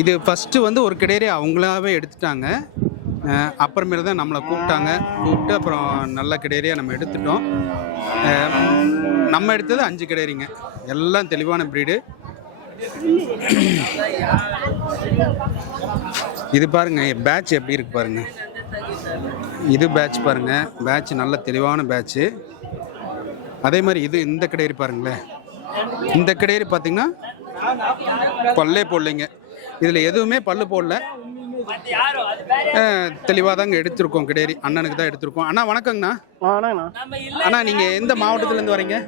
இது ஃபஸ்ட்டு வந்து ஒரு கிடையரே அவங்களாவே எடுத்துட்டாங்க. அப்புறமேல தான் நம்மளை கூப்பிட்டு அப்புறம் நல்ல கிடையரையாக நம்ம எடுத்துட்டோம். நம்ம எடுத்தது 5 கிடையரிங்க, எல்லாம் தெளிவான ப்ரீடு. இது பாருங்க பேட்ச் எப்படி இருக்கு பாருங்க. இது பேட்ச் பாருங்க, பேட்ச் நல்ல தெளிவான பேட்ச்சு. அதே மாதிரி இந்த கிடையரி பாருங்களேன். இந்த கிடையரி பார்த்தீங்கன்னா பல்லே போடலைங்க, இதில் எதுவுமே பல்லு போடல. தெளிவாக தாங்க எடுத்திருக்கோம் கிடையரி. அண்ணனுக்கு தான் எடுத்திருக்கோம். அண்ணா வணக்கங்கண்ணா. அண்ணா நீங்கள் எந்த மாவட்டத்துலேருந்து வரீங்க?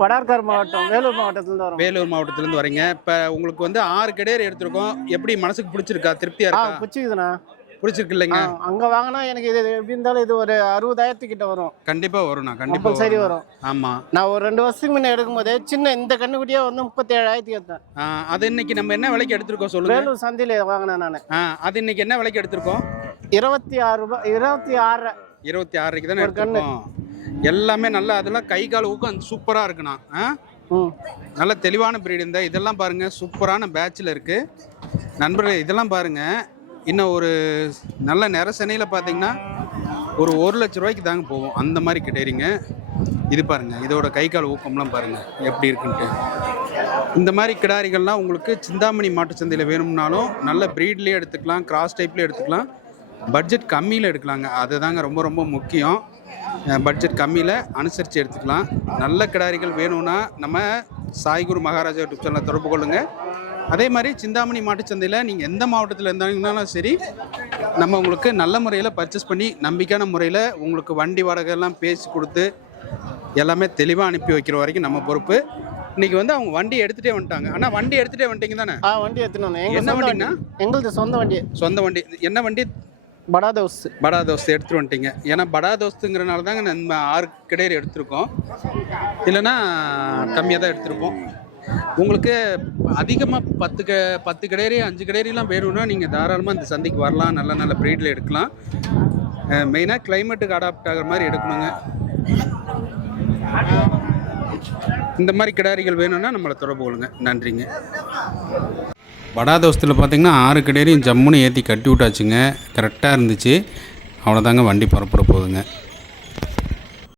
படார்கார் மாவட்டம், வேலூர் மாவட்டத்துலேருந்து வரோம். வேலூர் மாவட்டத்துலேருந்து வரீங்க. இப்போ உங்களுக்கு வந்து 6 கிடையரி எடுத்திருக்கோம். எப்படி மனசுக்கு பிடிச்சிருக்கா? திருப்தியாக இருக்கா? பிடிச்சிக்குதுண்ணா. பிடிச்சிருக்கு இல்லைங்க? அங்கே வாங்கினா எனக்கு இது எப்படி இருந்தாலும் இது ஒரு 60,000 கிட்ட வரும். கண்டிப்பாக வரும்ண்ணா, கண்டிப்பாக சரி வரும். ஆமாம், நான் ஒரு 2 வருஷத்துக்கு முன்னே எடுக்கும்போது சின்ன இந்த கண்ணுக்குட்டியாக வந்து 37,000 எடுத்தேன். அது இன்னைக்கு நம்ம என்ன விலைக்கு எடுத்திருக்கோம் சொல்லுங்க? வேலூர் சந்தையில் வாங்கினேன் நான். அது இன்னைக்கு என்ன விலைக்கு எடுத்திருக்கோம்? 26 ரூபாய், 26 தானே எடுத்திருக்கோம். எல்லாமே நல்லா, அதெல்லாம் கை கால் ஊக்கம் சூப்பராக இருக்குண்ணா. நல்ல தெளிவான பிரீடு. இதெல்லாம் பாருங்க, சூப்பரான பேட்சில் இருக்கு நண்பர்களே. இதெல்லாம் பாருங்க, இன்னும் ஒரு நல்ல நெரசனையில் பார்த்தீங்கன்னா ஒரு 1 லட்ச ரூபாய்க்கு தாங்க போவோம், அந்த மாதிரி கிடையாதுங்க. இது பாருங்க, இதோட கை கால் ஊக்கம்லாம் பாருங்க எப்படி இருக்குன்ட்டு. இந்த மாதிரி கிடாரிகள்லாம் உங்களுக்கு சிந்தாமணி மாட்டு சந்தையில் வேணும்னாலும் நல்ல ப்ரீட்லேயே எடுத்துக்கலாம், கிராஸ் டைப்லேயே எடுத்துக்கலாம், பட்ஜெட் கம்மியில் எடுக்கலாங்க. அதுதாங்க ரொம்ப ரொம்ப முக்கியம். பட்ஜெட் கம்மியில் அனுசரித்து எடுத்துக்கலாம். நல்ல கிடாரிகள் வேணும்னா நம்ம சாய்குரு மகாராஜா யூடியூப் சேனலை தொடர்பு கொள்ளுங்கள். அதே மாதிரி சிந்தாமணி மாட்டுச்சந்தையில் நீங்கள் எந்த மாவட்டத்தில் இருந்தாலும் சரி, நம்ம உங்களுக்கு நல்ல முறையில் பர்ச்சேஸ் பண்ணி நம்பிக்கையான முறையில் உங்களுக்கு வண்டி வாடகைலாம் பேசி கொடுத்து எல்லாமே தெளிவாக அனுப்பி வைக்கிற வரைக்கும் நம்ம பொறுப்பு. இன்றைக்கி வந்து அவங்க வண்டி எடுத்துகிட்டே வந்துட்டாங்க. ஆனால் வண்டி எடுத்துகிட்டே வந்துட்டீங்க தானே? வண்டி எடுத்துன்னு. என்ன வண்டிங்கன்னா? எங்களுக்கு சொந்த வண்டி. என்ன வண்டி? படா தோஸ்து எடுத்துகிட்டு வந்துட்டீங்க. ஏன்னா படா தோஸ்துங்கிறனால தாங்க நம்ம 6 கிடையரி எடுத்திருக்கோம், இல்லைன்னா கம்மியாக தான் எடுத்திருப்போம். உங்களுக்கு அதிகமாக 10 கிடையரி 5 கிடையரிலாம் வேணும்னா நீங்கள் தாராளமாக இந்த சந்தைக்கு வரலாம். நல்ல நல்ல ப்ரீடில் எடுக்கலாம். மெயினாக கிளைமேட்டுக்கு அடாப்ட் ஆகிற மாதிரி எடுக்கணுங்க. இந்த மாதிரி கிடாரிகள் வேணும்னா நம்மளை தொடர்பு கொள்ளுங்க. நன்றிங்க. படாதோஸ்தில் பார்த்திங்கன்னா 6 கிடையரையும் ஜம்முன்னு ஏற்றி கட்டி விட்டாச்சுங்க. கரெக்டாக இருந்துச்சு. அவ்வளோதாங்க, வண்டி புறப்பட போகுதுங்க.